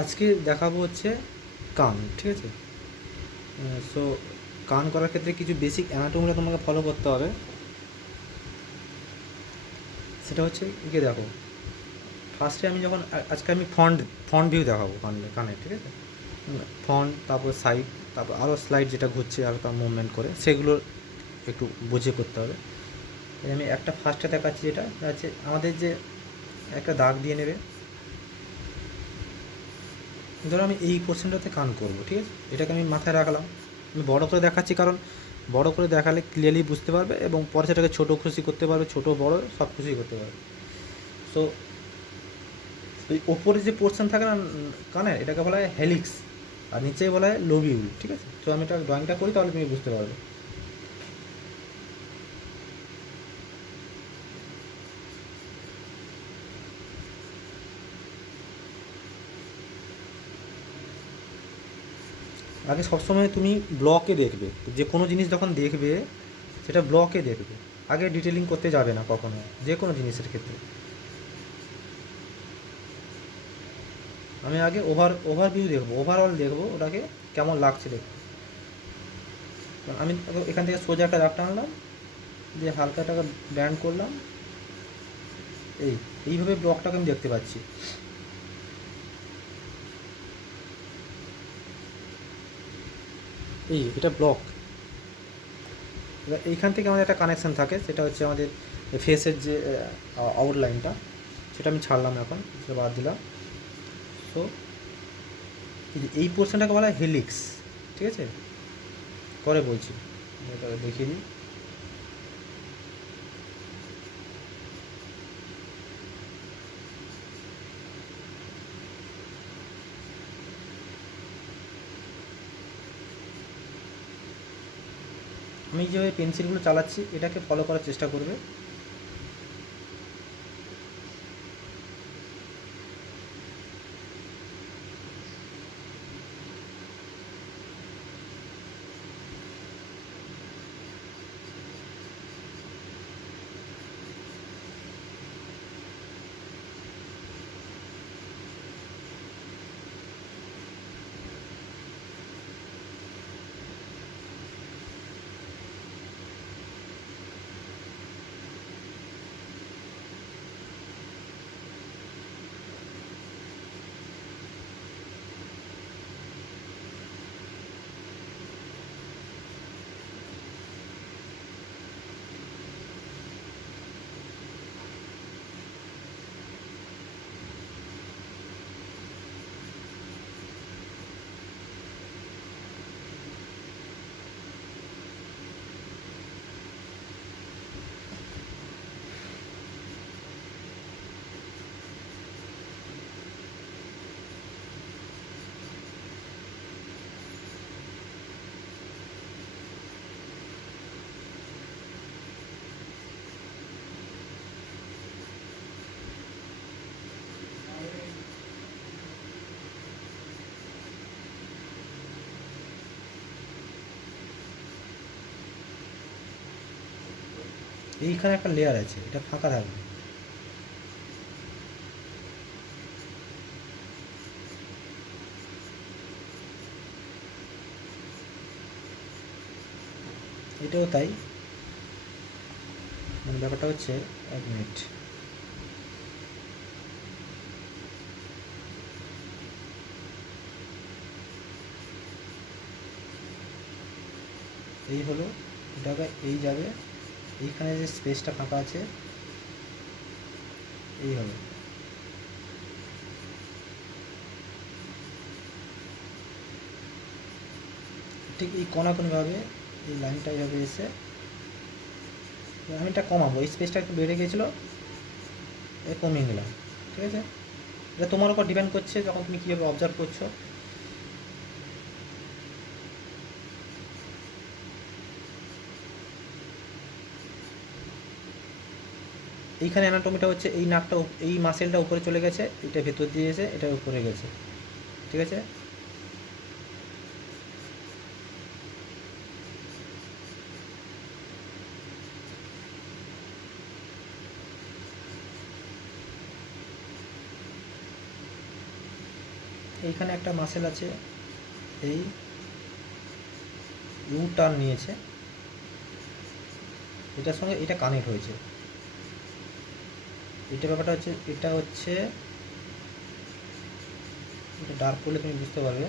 আজকে দেখাবো হচ্ছে কান, ঠিক আছে? সো কান করার ক্ষেত্রে কিছু বেসিক অ্যানাটমিগুলো তোমাকে ফলো করতে হবে। সেটা হচ্ছে গিয়ে দেখো, ফার্স্টে আমি যখন আজকে আমি ফ্রন্ট ফ্রন্ট ভিউ দেখাবো কানে, ঠিক আছে? ফ্রন্ট, তারপর সাইড, তারপর আরও স্লাইড যেটা ঘুরছে হালকা মুভমেন্ট করে, সেগুলো একটু বুঝে করতে হবে। আমি একটা ফার্স্টে দেখাচ্ছি, যেটা হচ্ছে আমাদের যে একটা দাগ দিয়ে নেবে। ধরো আমি এই পোর্শনটাতে কান করবো, ঠিক আছে? এটাকে আমি মাথায় রাখলাম। আমি বড় করে দেখাচ্ছি, কারণ বড় করে দেখালে ক্লিয়ারলি বুঝতে পারবে এবং পরে সেটাকে ছোটো খুশি করতে পারবে, ছোটো বড় সব খুশি করতে পারবে। সো এই ওপরে যে পোর্শন থাকে না কানের, এটাকে বলা হয় হেলিক্স, আর নিচে বলা হয় লোবিউল, ঠিক আছে? তো আমি এটা ড্রয়িংটা করি, তাহলে তুমি বুঝতে পারবে। আগে সবসময় তুমি ব্লকে দেখবে, যে কোনো জিনিস যখন দেখবে সেটা ব্লকে দেখবে, আগে ডিটেলিং করতে যাবে না কখনো, যে কোনো জিনিসের ক্ষেত্রে। আমি আগে ওভারভিউ দেখবো, ওভারঅল দেখবো ওটাকে কেমন লাগছে দেখতে। আমি এখান থেকে সোজা একটা দাগ টানলাম, দিয়ে হালকা টাকা ব্যান্ড করলাম, এইভাবে ব্লকটাকে আমি দেখতে পাচ্ছি। এটা ব্লক। এবার এইখান থেকে আমাদের একটা কানেকশান থাকে, সেটা হচ্ছে আমাদের ফেসের যে আউটলাইনটা, সেটা আমি ছাড়লাম, এখন সেটা বাদ দিলাম। সো এই পোর্শনটাকে বলা হয় হেলিক্স, ঠিক আছে? পরে বলছি, এটা দেখিয়ে দিই। আমি যেভাবে পেন্সিলগুলো চালাচ্ছি, এটাকে ফলো করার চেষ্টা করবে। এইখানে একটা লেয়ার আছে, এটা ফাঁকা থাকবে। এটাও তাই। মানে ব্যাপারটা হচ্ছে, 1 মিনিট। এই হলো, এটাকে এই যাবে, এইখানে যে স্পেসটা ফাঁকা আছে, এই হবে। ঠিক এই কোনাকুনিভাবে এই লাইনটা এইভাবে এসে আমি এটা কমাবো, এই স্পেসটা একটু বেড়ে গেছিলো, কমিয়ে নিলাম, ঠিক আছে? এটা তোমার উপর ডিপেন্ড করছে, যখন তুমি কীভাবে অবজার্ভ করছো। এইখানে অ্যানাটমিটা হচ্ছে, এই নাকটা এই মাসেলটা উপরে চলে গেছে, এটা ভেতর দিয়ে এসে এটা উপরে গেছে, ঠিক আছে? এইখানে একটা মাসেল আছে, এই ইউ টার্ন নিয়েছে, এটার সঙ্গে এটা কানেক্ট হয়েছে। এটা ব্যাপারটা হচ্ছে, এটা হচ্ছে, এটা ডার্ক করলে তুমি বুঝতে পারবে,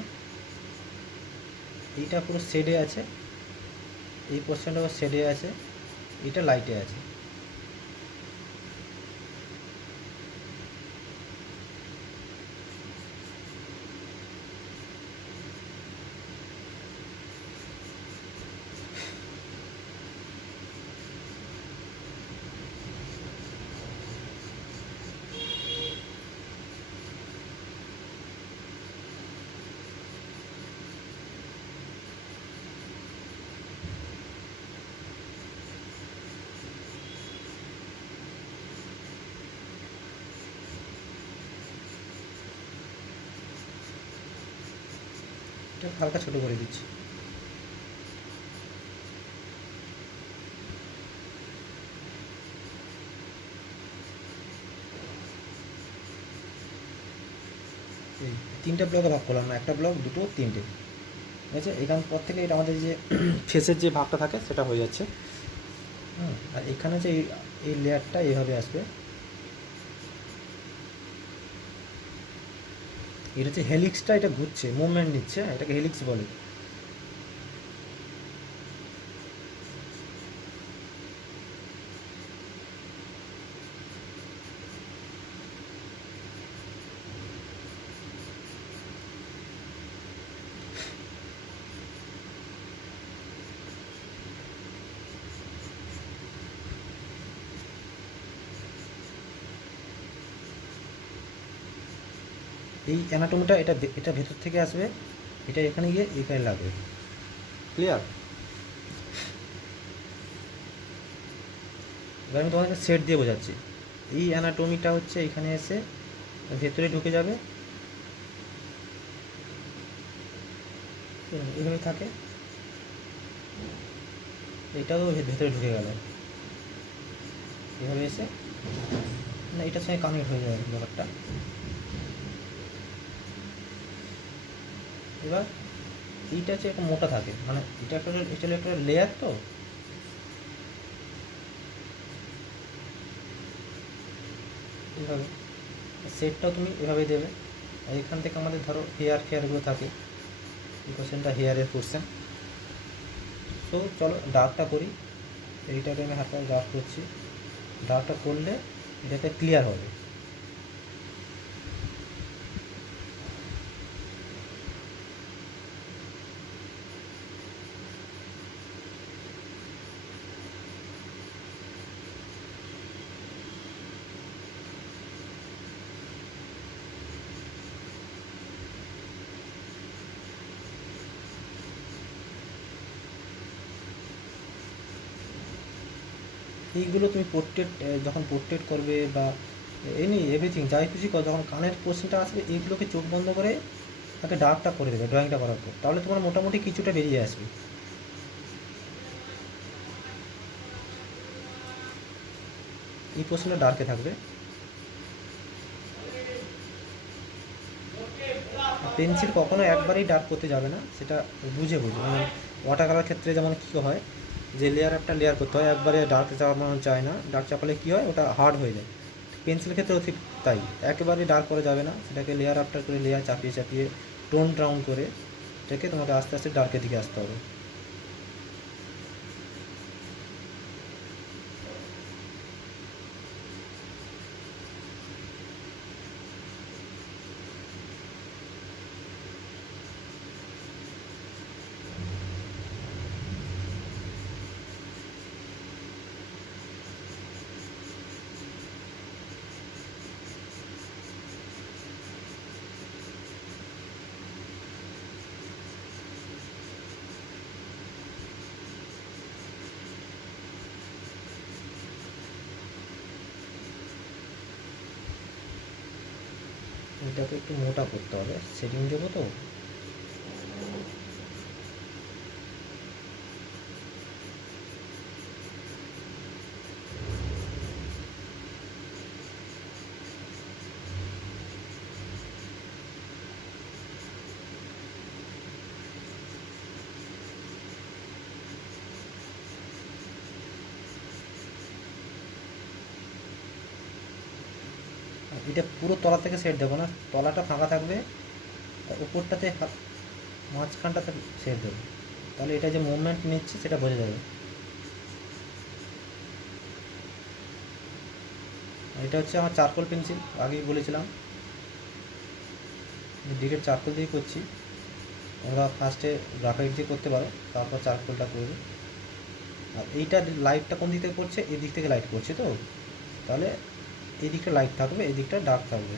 এইটা পুরো শেডে আছে, এই পোর্শনটা শেডে আছে, এটা লাইটে আছে। এটা হালকা ছোটো করে দিচ্ছি। এই তিনটে ব্লকে ভাগ করলাম না, একটা ব্লক, দুটো, তিনটে, ঠিক আছে। এখান পর থেকে এটা আমাদের যে ফেসের যে ভাগটা থাকে সেটা হয়ে যাচ্ছে। আর এখানে যে এই লেয়ারটা এইভাবে আসবে, এটা হচ্ছে হেলিক্সটা, এটা ঘুরছে, মুভমেন্ট নিচ্ছে, এটাকে হেলিক্স বলে। এই অ্যানাটমিটা এটা ভেতর থেকে আসবে, এটা এখানে গিয়ে এখানে লাগবে। ক্লিয়ার? এবার আমি তোমাদেরকে সেট দিয়ে বোঝাচ্ছি। এই অ্যানাটমিটা হচ্ছে এখানে এসে ভেতরে ঢুকে যাবে, এভাবে থাকে, এটাও ভেতরে ঢুকে গেল, এভাবে এসে না এটার সঙ্গে কানেক্ট হয়ে যাবে ব্যাপারটা। এবার এইটা হচ্ছে একটা মোটা থাকে, মানে এটা একটা লেয়ার, তো এইভাবে সেটটাও তুমি এভাবে দেবে। আর এখান থেকে আমাদের ধরো হেয়ারগুলো থাকে, এই কোশ্চেনটা হেয়ারের কোশ্চেন। তো চলো ডার্কটা করি, এইটাকে আমি হালকা ডার্ক করছি, ডার্কটা করলে এটাতে ক্লিয়ার হবে। এইগুলো তুমি পোর্ট্রেট যখন পোর্ট্রেট করবে বা এভরিথিং যাই খুশি করো, যখন কানের পোর্শনটা আসবে এইগুলোকে চোখ বন্ধ করে তাকে ডার্কটা করে দেবে ড্রয়িংটা করার পর, তাহলে তোমার মোটামুটি কিছুটা বেরিয়ে আসবে। এই পোর্শনটা ডার্কে থাকবে। পেন্সিল কখনো একবারেই ডার্ক করতে যাবে না, সেটা বুঝে বুঝে, মানে ওয়াটার কালার ক্ষেত্রে যেমন কী হয় যে লেয়ার একটা লেয়ার করতে হয়, একবারে ডার্ক চাপানো চায় না, ডার্ক চাপালে কী হয় ওটা হার্ড হয়ে যায়। পেন্সিলের ক্ষেত্রেও ঠিক তাই, একেবারে ডার্ক করা যাবে না, সেটাকে লেয়ার আফটার করে লেয়ার চাপিয়ে চাপিয়ে টোন ডাউন করে এটাকে তোমাকে আস্তে আস্তে ডার্কের দিকে আসতে হবে। এটাকে একটু মোটা করতে হবে, শেডিং দেবো তো। এটা পুরো তলা থেকে সেট দেবো না, তলাটা ফাঁকা থাকবে, তার উপরটাতে মাঝখানটাতে সেট দেবো, তাহলে এটা যে মুভমেন্ট নিচ্ছে সেটা বোঝা যাবে। এটা হচ্ছে আমার চারকোল পেন্সিল, আগেই বলেছিলাম ডিরেক্ট চারকোল দিয়ে করছি। তোমরা ফার্স্টে গ্রাফাইট দিয়ে করতে পারো, তারপর চারকোলটা করবে। আর এইটা লাইটটা কোন দিক থেকে পড়ছে, এই দিক থেকে লাইট পড়ছে, তো তাহলে এই দিকটা লাইট থাকবে, এই দিকটা ডার্ক থাকবে।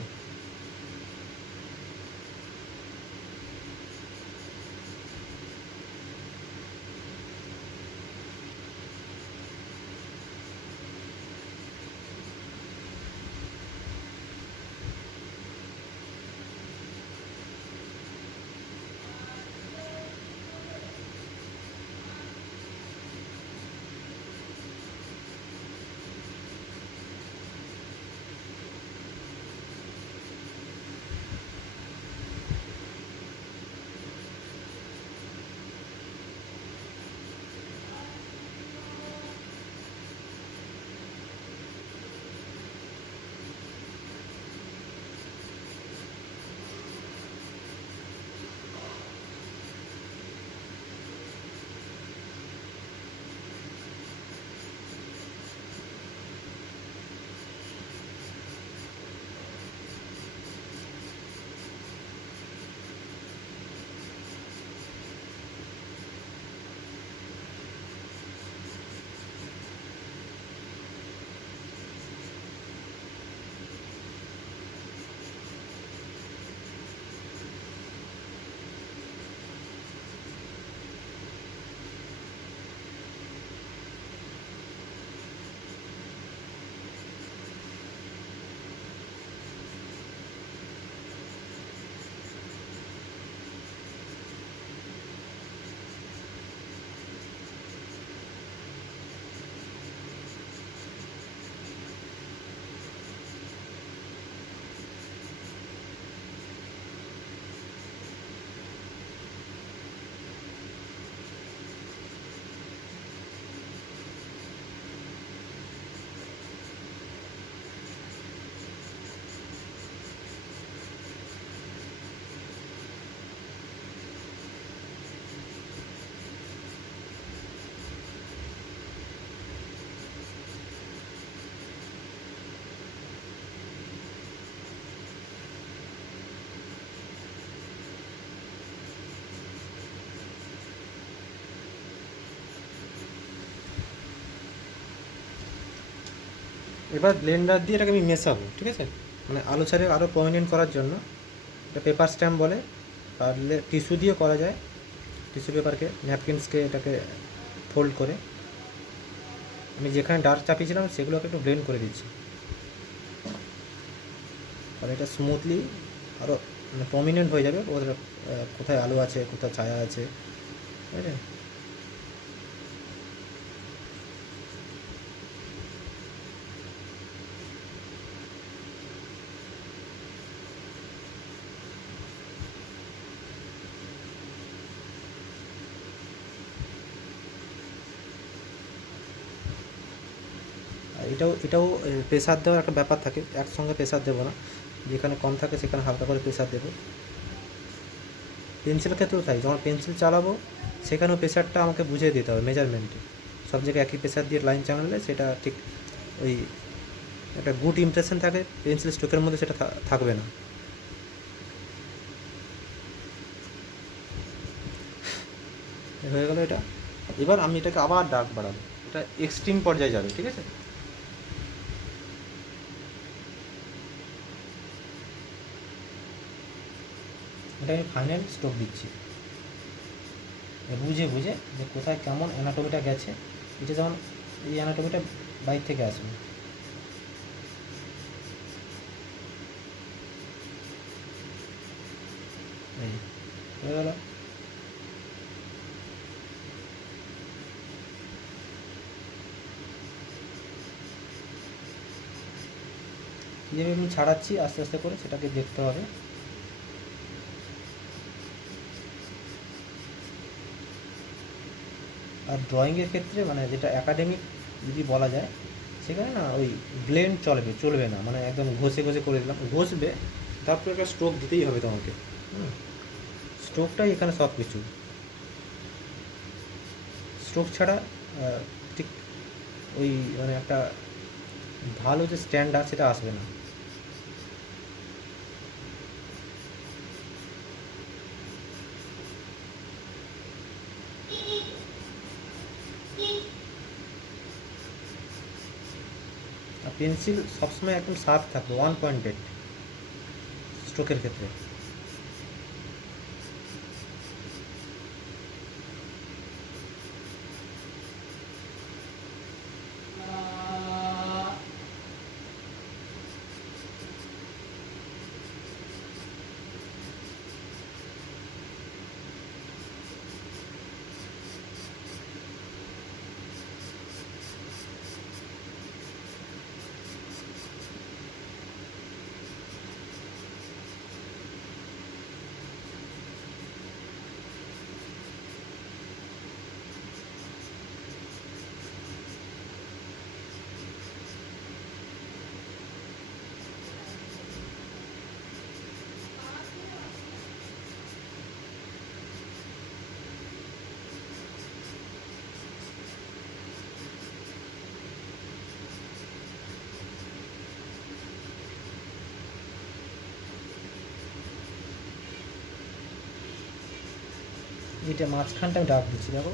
এবার ব্লেন্ডার দিয়ে এটাকে আমি মেশাবো, ঠিক আছে, মানে আলো ছাড়ে আরও প্রমিনেন্ট করার জন্য। এটা পেপার স্ট্যাম্প বলে, পারলে টিস্যু দিয়ে করা যায়, টিস্যু পেপারকে, ন্যাপকিনসকে এটাকে ফোল্ড করে আমি যেখানে ডার্ক চাপিয়েছিলাম সেগুলোকে একটু ব্লেন্ড করে দিচ্ছি, আর এটা স্মুথলি আরও মানে প্রমিনেন্ট হয়ে যাবে, কোথায় আলো আছে কোথায় ছায়া আছে, ঠিক আছে। আর এটাও প্রেসার দেওয়ার একটা ব্যাপার থাকে, একসঙ্গে প্রেসার দেবো না, যেখানে কম থাকে সেখানে হালকা করে প্রেসার দেবো। পেন্সিলের ক্ষেত্রেও তাই, যখন পেন্সিল চালাবো সেখানেও প্রেসারটা আমাকে বুঝিয়ে দিতে হবে মেজারমেন্টে, সব জায়গায় একই প্রেসার দিয়ে লাইন চালালে সেটা ঠিক ওই একটা গুড ইমপ্রেশন থাকে পেন্সিল স্ট্রোকের মধ্যে, সেটা থাকবে না। হয়ে গেল এটা। এবার আমি এটাকে আবার ডার্ক বাড়াবো, এটা এক্সট্রিম পর্যায়ে যাবে, ঠিক আছে। এটা আমি ফাইনাল স্ট্রোক দিচ্ছি, বুঝে বুঝে যে কোথায় কেমন অ্যানাটমিটা গেছে। এটা যেমন এই অ্যানাটমিটা বাইর থেকে আসবে, এই হয়ে গেল। কীভাবে আমি ছাড়াচ্ছি আস্তে আস্তে করে সেটাকে দেখতে হবে। আর ড্রয়িংয়ের ক্ষেত্রে মানে যেটা একাডেমিক যদি বলা যায়, সেখানে না ওই ব্লেন্ড চলবে না, মানে একদম ঘষে ঘষে করে দিলাম, ঘষবে তারপরে একটা স্ট্রোক দিতেই হবে তোমাকে। স্ট্রোকটাই এখানে সব কিছু, স্ট্রোক ছাড়া ঠিক ওই মানে একটা ভালো যে স্ট্যান্ডার্ড সেটা আসবে না। আর পেন্সিল সবসময় একদম শার্প থাকবে, ওয়ান পয়েন্টেড স্ট্রোকের ক্ষেত্রে। এটা মাঝখানটা আমি ডার্ক দিচ্ছি, দেখো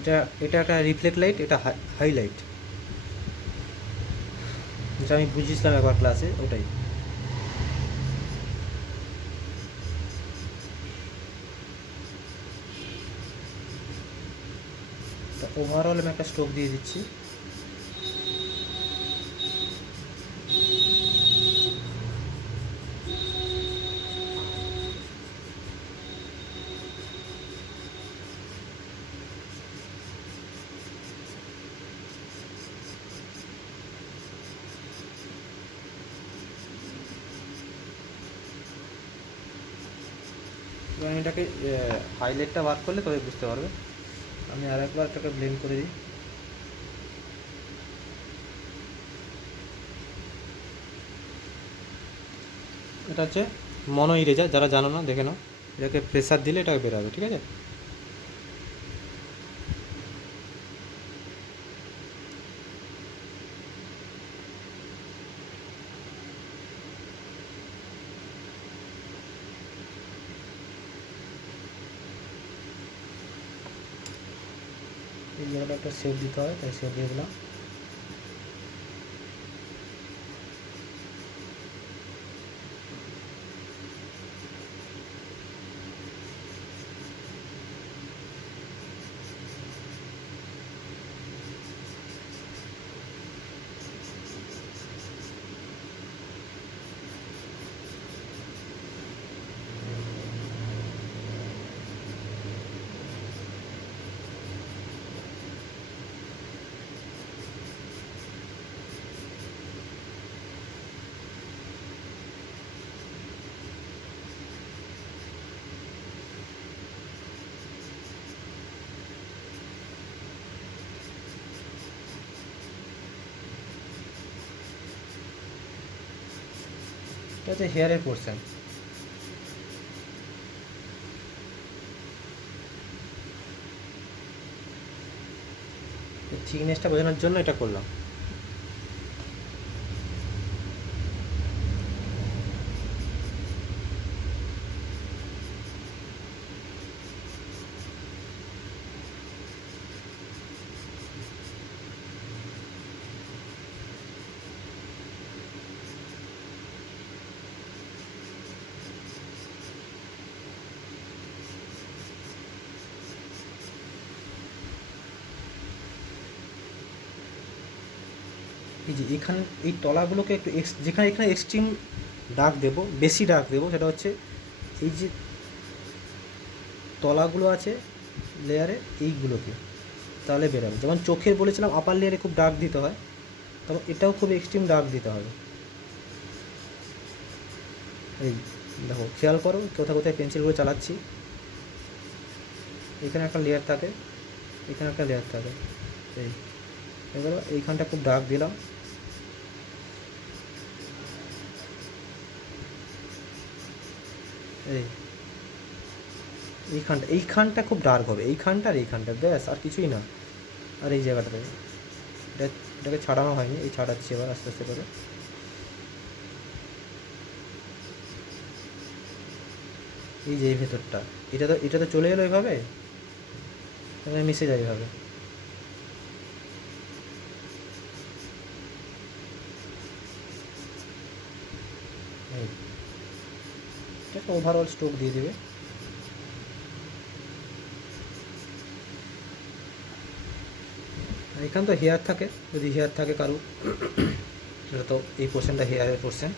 এটা, এটা একটা রিফ্লেক্ট লাইট, এটা হাইলাইট, যেটা আমি বুঝিয়েছিলাম একবার ক্লাসে, ওটাই। তো ওভারঅল আমি একটা স্ট্রোক দিয়ে দিচ্ছি। এবার আমি এটাকে হাইলাইটটা বার করলে তবে বুঝতে পারবে। আমি আরেকবার এটাকে ব্লেন্ড করে দিই। এটা হচ্ছে মনো ইরেজার, যারা জানো না দেখে নাও, এটাকে প্রেসার দিলে এটা বেরোবে, ঠিক আছে। এই জায়গাটা একটা শেপ দিতে হয়, তাই শেপ দিয়ে দিলাম। এটা হচ্ছে হেয়ারের পোর্শন। থিকনেসটা বোঝানোর জন্য এটা করলাম। এই যে এখানে এই তলাগুলোকে একটু যেখানে এখানে এক্সট্রিম ডার্ক দেবো, বেশি ডার্ক দেবো, সেটা হচ্ছে এই যে তলাগুলো আছে লেয়ারে, এইগুলোকে, তাহলে বেরোবে। যেমন চোখের বলেছিলাম আপার লেয়ারে খুব ডার্ক দিতে হয়, তবে এটাও খুব এক্সট্রিম ডার্ক দিতে হবে। এই দেখো, খেয়াল করো কোথায় কোথায় পেন্সিলগুলো চালাচ্ছি। এখানে একটা লেয়ার থাকে, এখানে একটা লেয়ার থাকে, এই এবার এইখানটা খুব ডার্ক দিলাম, এই এইখানটা খুব ডার্ক হবে, এইখানটা আর এইখানটা, ব্যাস আর কিছুই না। আর এই জায়গাটাতে এটাকে ছাড়ানো হয়নি, এই ছাড়াচ্ছি এবার আস্তে আস্তে করে। এই যে এই ভেতরটা, এটা তো চলে এলো এইভাবে, মিশে যায় এইভাবে। একটা ওভারঅল স্ট্রোক দিয়ে দেবে। এখানে তো হেয়ার থাকে, যদি হেয়ার থাকে কারো, এটা তো এই পোর্শনটা হেয়ারের পোর্শন।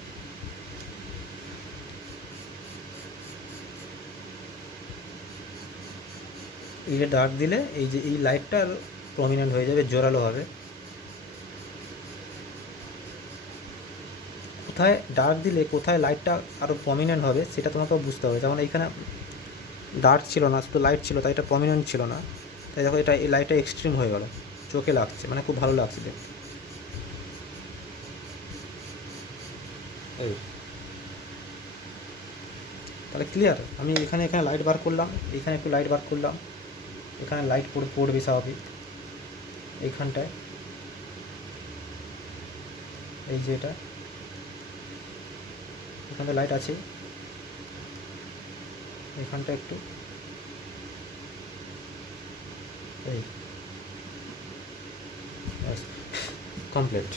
এই যে ডার্ক দিলে এই যে এই লাইটটা আরও প্রমিনেন্ট হয়ে যাবে, জোরালো হবে। কোথায় ডার্ক দিলে কোথায় লাইটটা আরও প্রমিনেন্ট হবে সেটা তোমাকে বুঝতে হবে। যেমন এইখানে ডার্ক ছিল না, শুধু লাইট ছিল, তাই এটা প্রমিনেন্ট ছিল না, তাই দেখো এটা এই লাইটটা এক্সট্রিম হয়ে গেল, চোখে লাগছে, মানে খুব ভালো লাগছে দেখতে। এই তাহলে ক্লিয়ার। আমি এখানে লাইট বার করলাম, এখানে একটু লাইট বার করলাম, এখানে লাইট পড়বে স্বাভাবিক এইখানটায়। এই যে এটা এখানটা লাইট আছে, এখানটা একটু, এই কমপ্লিট।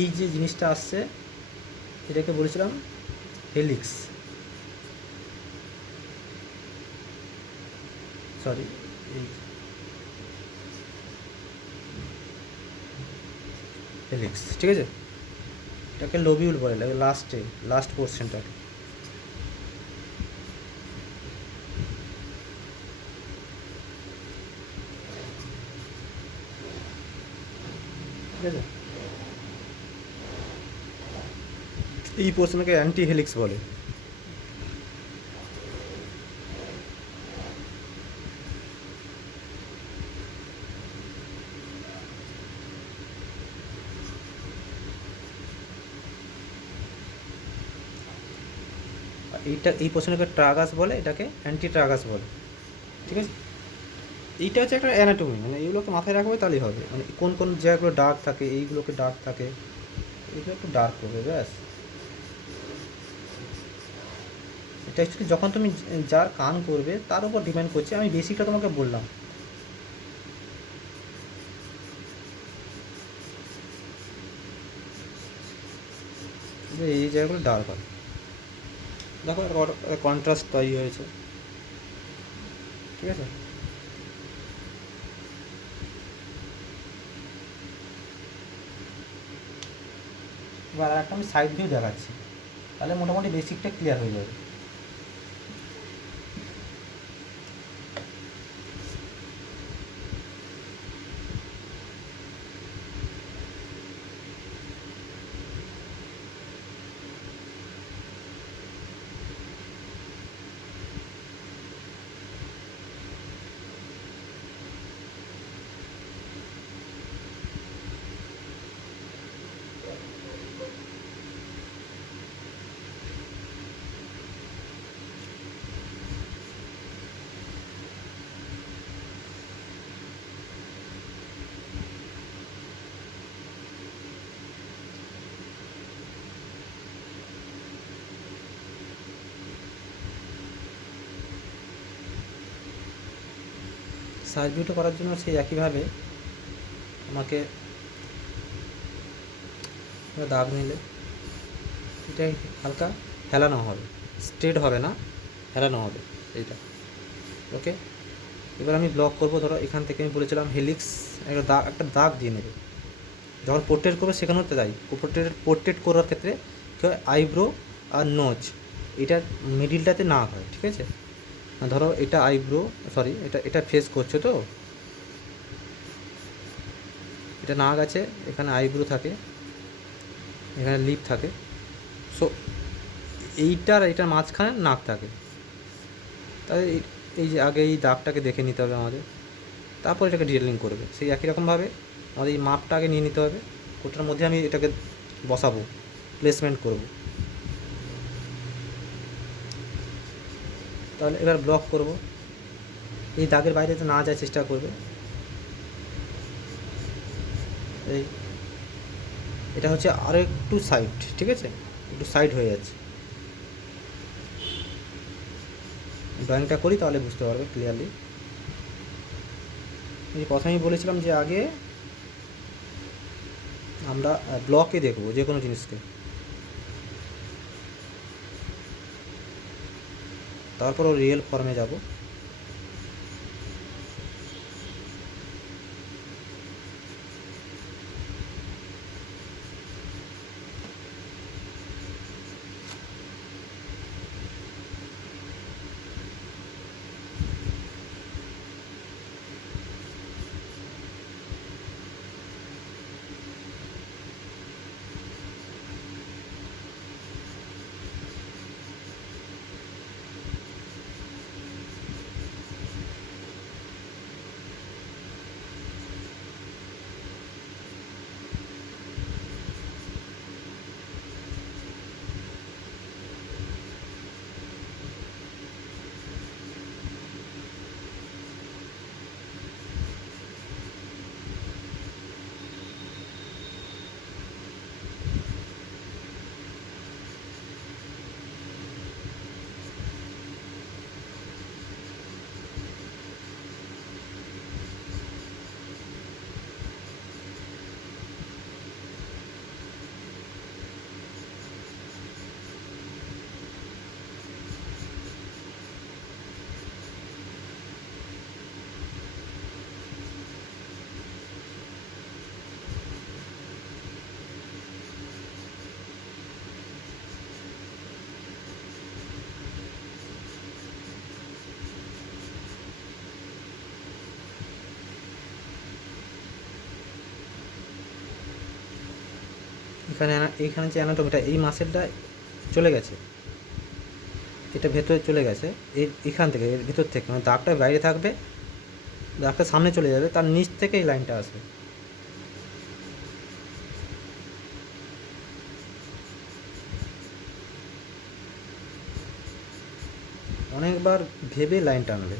এই যে জিনিসটা আসছে এটাকে বলেছিলাম হেলিক্স, সরি এই হেলিক্স, ঠিক আছে। এটাকে লোবিউল বলে, লাস্ট পোর্শনটাকে। ঠিক আছে, এই পোর্শনকে অ্যান্টি হেলিক্স বলে। এই পোর্শনকে ট্রাগাস বলে, এটাকে অ্যান্টি ট্রাগাস বলে, ঠিক আছে। এইটা হচ্ছে একটা অ্যানাটমি, মানে এইগুলোকে মাথায় রাখবে তাহলেই হবে। মানে কোন কোন জায়গাগুলো ডার্ক থাকে, এইগুলোকে ডার্ক থাকে, এইগুলো একটু ডার্ক করবে, ব্যাস। এটা অ্যাকচুয়ালি যখন তুমি যার কান করবে তার উপর ডিপেন্ড করছে, আমি বেসিকটা তোমাকে বললাম। যে এই জায়গাগুলো ডার্ক হয়, দেখো কন্ট্রাস্ট তৈরি হয়েছে, ঠিক আছে। এবার একটা আমি সাইড ভিউ দেখাচ্ছি, তাহলে মোটামুটি বেসিকটা ক্লিয়ার হয়ে যাবে। সাইড ভিউটা করার জন্য সেই একইভাবে আমাকে দাগ নিলে এটাই হালকা হেলানো হবে, স্ট্রেট হবে না, হেলানো হবে এইটা, ওকে। এবার আমি ব্লক করব, ধরো এখান থেকে আমি বলেছিলাম হেলিক্স, একটা দাগ দিয়ে নেবে। যখন পোর্ট্রেট করবে সেখানেও তাই, পোর্ট্রেট করার ক্ষেত্রে কী হয়, আইব্রো আর নোজ এটার মিডিলটাতে না হয়, ঠিক আছে। ধরো এটা আইব্রো, সরি এটা ফেস করছে, তো এটা নাক আছে, এখানে আইব্রো থাকে, এখানে লিপ থাকে, সো এইটার মাঝখানে নাক থাকে। তাহলে এই যে আগে এই দাগটাকে দেখে নিতে হবে আমাদের, তারপর এটাকে ডিটেলিং করবে। সেই একই রকমভাবে আমাদের এই মাপটা আগে নিয়ে নিতে হবে, কোটার মধ্যে আমি এটাকে বসাবো, প্লেসমেন্ট করব। তাহলে এবার ব্লক করব, এই দাগের বাইরে তো না যায় চেষ্টা করবে। এই এটা হচ্ছে আরও একটু সাইড, ঠিক আছে, একটু সাইড হয়ে যাচ্ছে। ড্রয়িংটা করি তাহলে বুঝতে পারবে ক্লিয়ারলি। এই প্রথমেই বলেছিলাম যে আগে আমরা ব্লকে দেখব যে কোনো জিনিসকে, তারপরও রিয়েল ফর্মে যাব। এইখানে যে অ্যানাটমিটা, এই মাসেলটা চলে গেছে, এটা ভেতরে চলে গেছে, এখান থেকে, এর ভিতর থেকে, মানে দাগটা বাইরে থাকবে, দাগটা সামনে চলে যাবে, তার নিচ থেকে এই লাইনটা আসবে। অনেকবার ভেবে লাইনটা আনবে।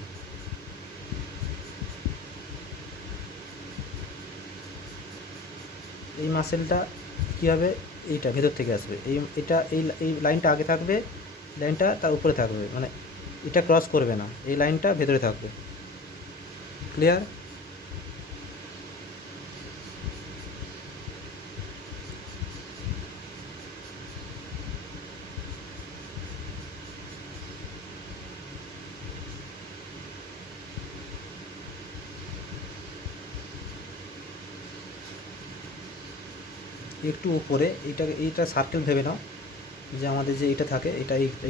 এই মাসেলটা কী হবে, এইটা ভেতর থেকে আসবে, এই লাইনটা আগে থাকবে, লাইনটা তার উপরে থাকবে, মানে এটা ক্রস করবে না, এই লাইনটা ভেতরে থাকবে। ক্লিয়ার? একটু উপরে এইটা সার্কেল ভেবে নাও, যে আমাদের যে এটা থাকে,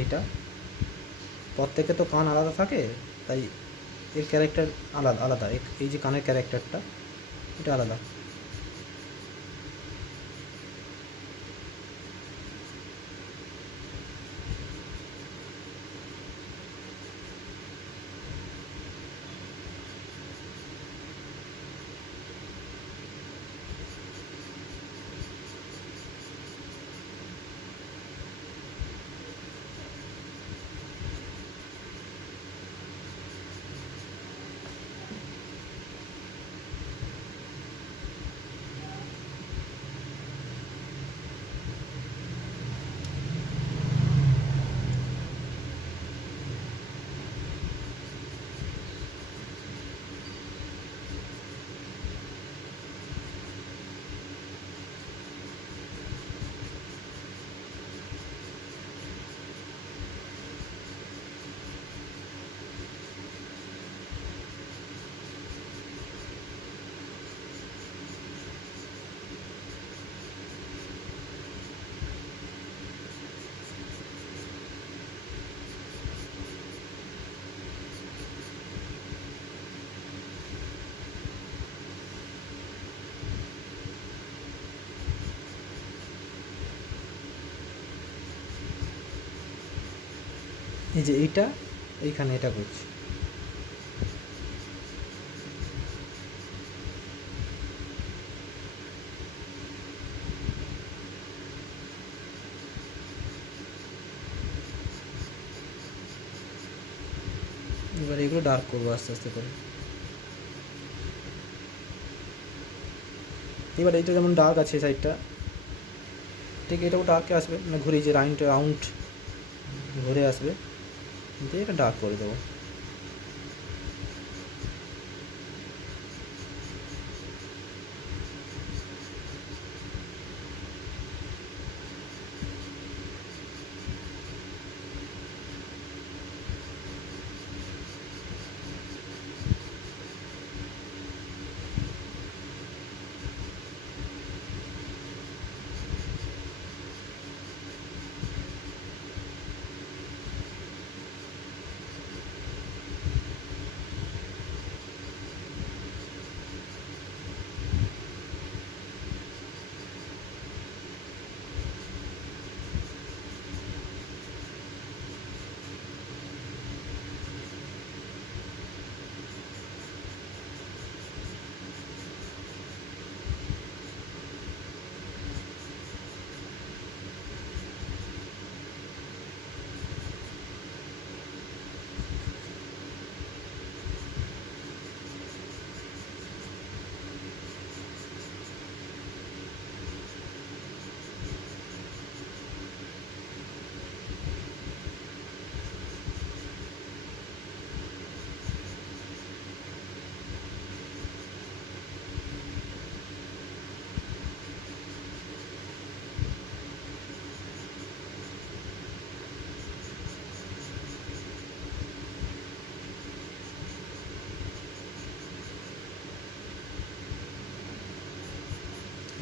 এইটা প্রত্যেকে তো কান আলাদা থাকে, তাই এর ক্যারেক্টার আলাদা আলাদা, এই যে কানের ক্যারেক্টারটা এটা আলাদা। এই যে এইটা, এইখানে এটা করছি, এবার এগুলো ডার্ক করবো আস্তে আস্তে করে। এবার এইটা যেমন ডার্ক আছে এই সাইডটা, ঠিক এটাও ডার্কে আসবে, মানে ঘুরে যে রাউন্ড রাউন্ড ঘুরে আসবে, দিয়ে এটা ডার্ক করে দেবো।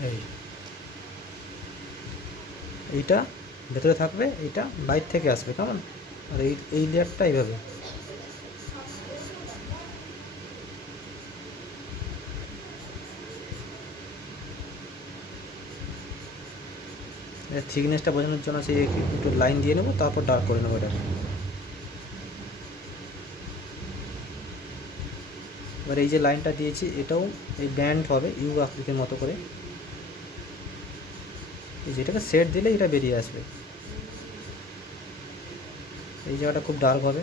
এই এইটা ভেতরে থাকবে, এইটা বাইরে থেকে আসবে, কেমন? আর এই এই লেয়ারটা এইভাবে। থিকনেসটা বোঝানোর জন্য সেই একটু লাইন দিয়ে নেবো, তারপর ডার্ক করে নেবো এটা। এবার এই যে লাইনটা দিয়েছি এটাও এই ব্যান্ড হবে ইউ আকৃতির মতো করে, এই যেটাকে সেট দিলে এটা বেরিয়ে আসবে। এই জায়গাটা খুব ডার্ক হবে।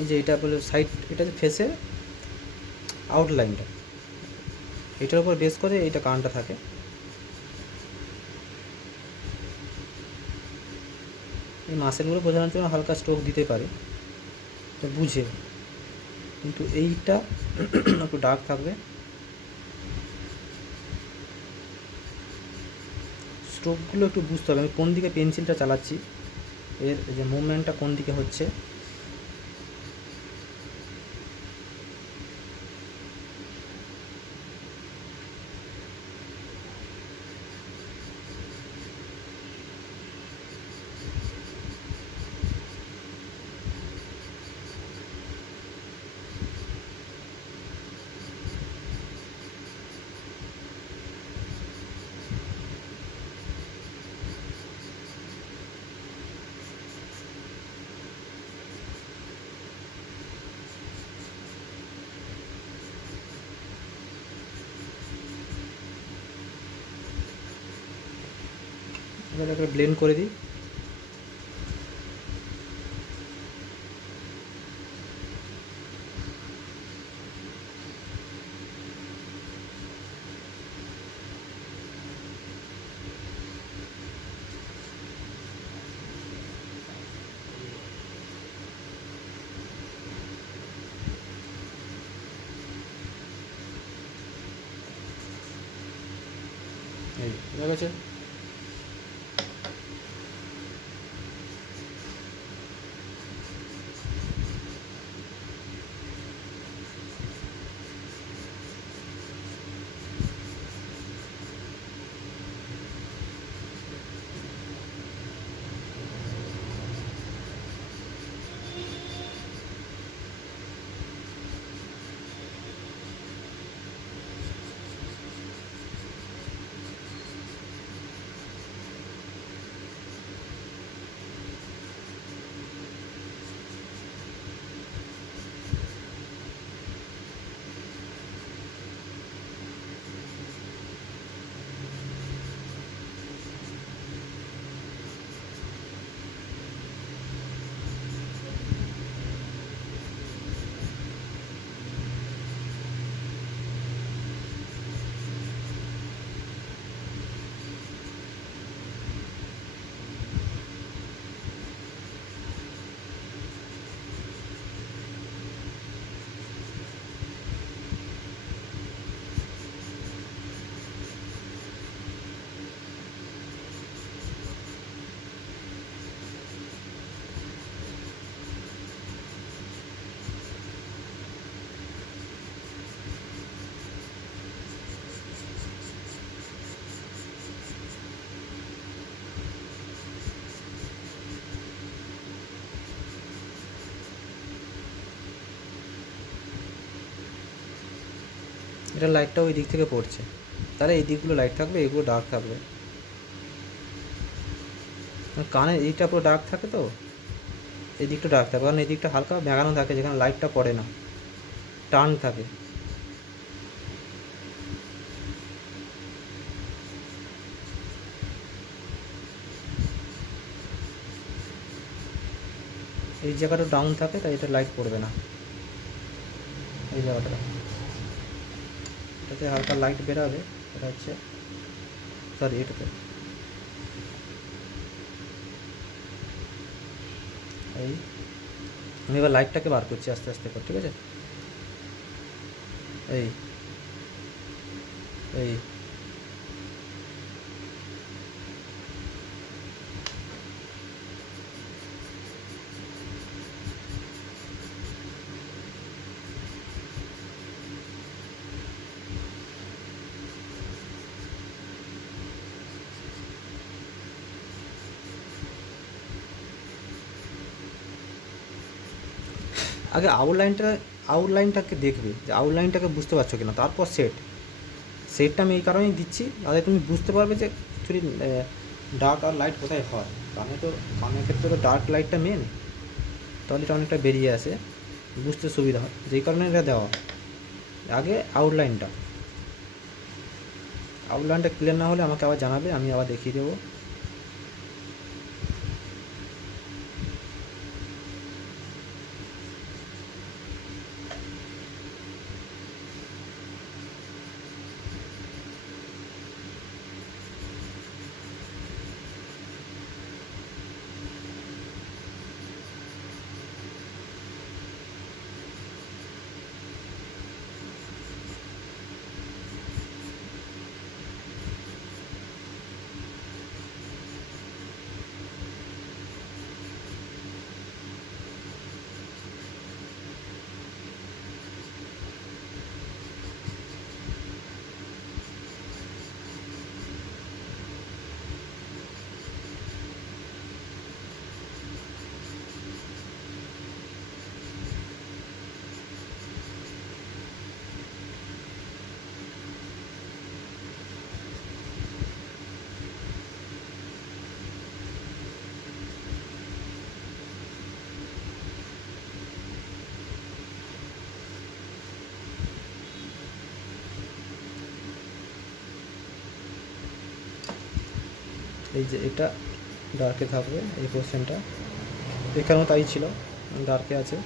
এই যে এটা বলে সাইড, এটা যে ফেসের আউটলাইনটা, এটার উপর বেস করে এইটা কারণটা থাকে। এই মাসেলগুলো বোঝানোর জন্য হালকা স্ট্রোক দিতে পারে, তো বুঝে, কিন্তু এইটা একটু ডার্ক থাকবে। স্ট্রোকগুলো একটু বুঝতে হবে আমি কোন দিকে পেন্সিলটা চালাচ্ছি, এর যে মুভমেন্টটা কোন দিকে হচ্ছে। এবার একটা ব্লেন্ড করে দিই। এই হয়ে গেছে। এটা লাইটটা ওই দিক থেকে পড়ছে, তাহলে এই দিকগুলো লাইট থাকবে, এইগুলো ডার্ক থাকবে। কানে এইটা পুরো ডার্ক থাকে, তো এই দিকটা ডার্ক থাকবে, কারণ এই দিকটা হালকা ভেঙানো থাকে, যেখানে লাইটটা পড়ে না, টার্ন থাকে। এই জায়গাটা ডাউন থাকে, তাই এটা লাইট পড়বে না। এই জায়গাটা এটাতে হালকা লাইট বেরাবে, এটা হচ্ছে, সরি এটাতে এই, আমি এবার লাইটটাকে বার করছি আস্তে আস্তে করে, ঠিক আছে। এই এই আগে আউটলাইনটাকে দেখবে, যে আউটলাইনটাকে বুঝতে পারছো কিনা, তারপর সেটটা আমি এই কারণেই দিচ্ছি, তাহলে তুমি বুঝতে পারবে যে অ্যাকচুয়ালি ডার্ক আর লাইট কোথায় হয়। কানের ক্ষেত্রে তো ডার্ক লাইটটা মেন, তাহলে এটা অনেকটা বেরিয়ে আসে, বুঝতে সুবিধা হয়, যেই কারণে এটা দেওয়া। আগে আউটলাইনটা ক্লিয়ার না হলে আমাকে আবার জানাবে, আমি আবার দেখিয়ে দেবো। এই যে এটা ডার্কে থাকবে, এই পোর্শনটা এখানেও তাই ছিল, ডার্কে আছে।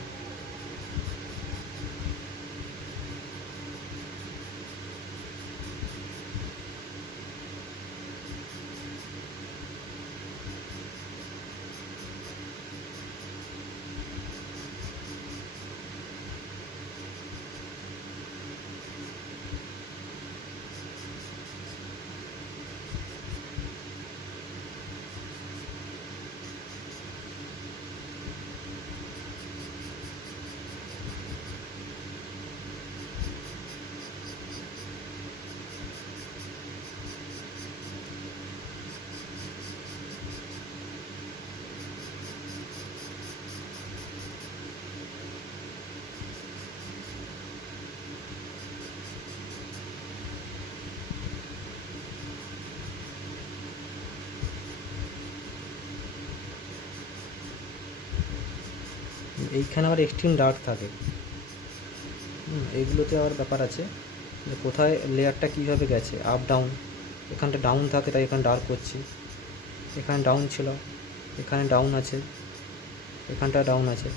এইখানে আবার এক্সট্রিম ডার্ক থাকে। এইগুলোতে আবার ব্যাপার আছে যে কোথায় লেয়ারটা কীভাবে গেছে, আপ ডাউন। এখানটা ডাউন থাকে তাই এখানে ডার্ক করছি, এখানে ডাউন ছিল, এখানে ডাউন আছে, এখানটা ডাউন আছে।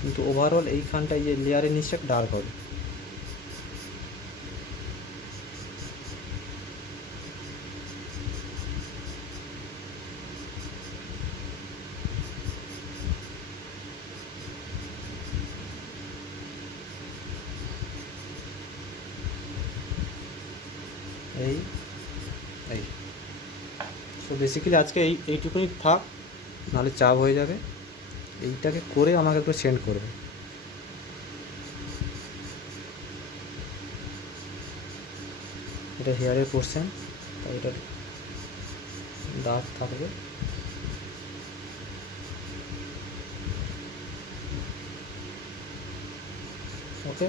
কিন্তু ওভারঅল এইখানটায় যে লেয়ারের নিচটা ডার্ক হবে। এই এই সো বেসিক্যালি আজকে এইটুকুনি থাক, নাহলে চাপ হয়ে যাবে। এইটাকে করে আমাকে একটু সেন্ড করবে। এটা হেয়ারের পোর্শন, তাই এটা ডার্ক থাকবে। ওকে,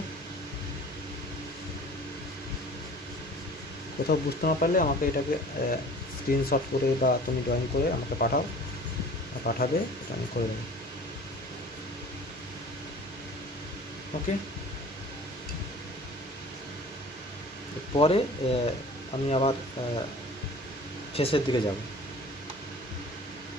কোথাও বুঝতে না পারলে আমাকে এটাকে স্ক্রিনশট করে বা তুমি ড্রয়িং করে আমাকে পাঠাও, পাঠাবে, এটা আমি করে দেবো। ওকে, পরে আমি আবার শেষের দিকে যাব।